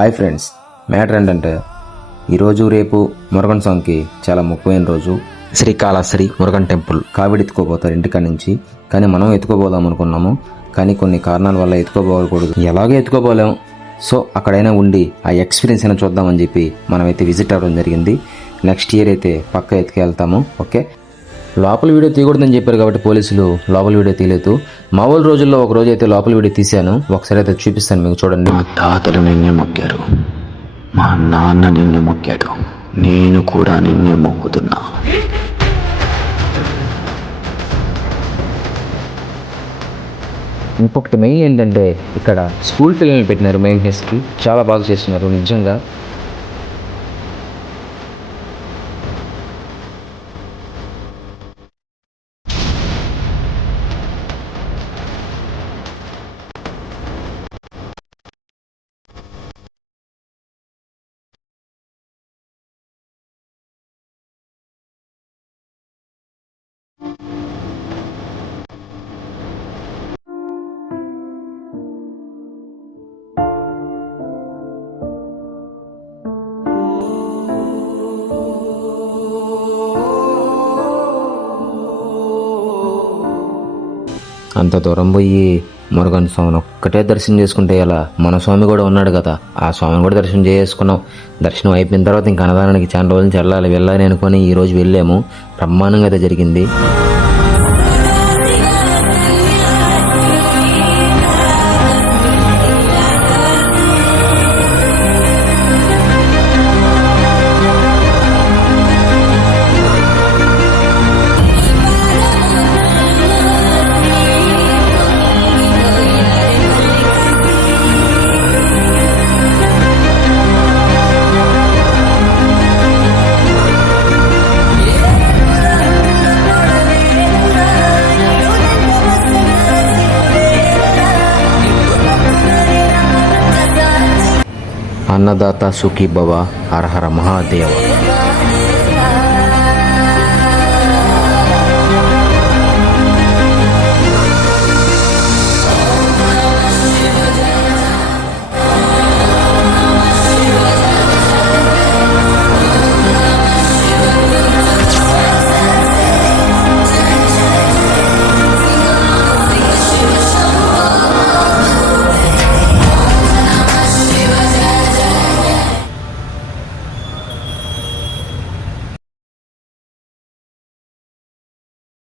Hi friends, matter ఏంటంటే ఈరోజు రేపు మురుగన్ స్వామికి చాలా ముఖ్యమైన రోజు. శ్రీకాళహస్తి మురుగన్ టెంపుల్ కావిడి ఎత్తుకోబోతారు ఇంటికాడ నుంచి. కానీ మనం ఎత్తుకోబోదాం అనుకున్నాము, కానీ కొన్ని కారణాల వల్ల ఎత్తుకోబోకూడదు. ఎలాగో ఎత్తుకోబోలేం. సో అక్కడైనా ఉండి ఆ ఎక్స్పీరియన్స్ అయినా చూద్దామని చెప్పి మనమైతే విజిట్ అవ్వడం జరిగింది. నెక్స్ట్ ఇయర్ అయితే పక్కా ఎత్తుకెళ్తాము. ఓకే, లోపల వీడియో తీయకూడదని చెప్పారు కాబట్టి పోలీసులు లోపల వీడియో తీయలేదు. మామూలు రోజుల్లో ఒక రోజు అయితే లోపల వీడియో తీశాను, ఒకసారి అయితే చూపిస్తాను మీకు, చూడండి. మా తాతలు నిన్నే మొక్కారు, మా నాన్న నిన్నే మొక్కాడు, నేను కూడా నిన్నే మొక్కుతున్నా. ఇంకొకటి మెయిన్ ఏంటంటే ఇక్కడ స్కూల్ పిల్లల్ని పెట్టినారు మెయింటెనెన్స్కి, చాలా బాగా చేస్తున్నారు నిజంగా. అంత దూరం పోయి మురుగన్ స్వామిని ఒక్కటే దర్శనం చేసుకుంటే ఎలా, మన స్వామి కూడా ఉన్నాడు కదా, ఆ స్వామిని కూడా దర్శనం చేసుకున్నాం. దర్శనం అయిపోయిన తర్వాత ఇంకా అన్నదానానికి చాలా రోజుల నుంచి వెళ్ళాలి అనుకొని ఈరోజు వెళ్ళాము. బ్రహ్మాండంగా అయితే జరిగింది. అన్నదాత సుఖీ భవ, హర హర మహాదేవ.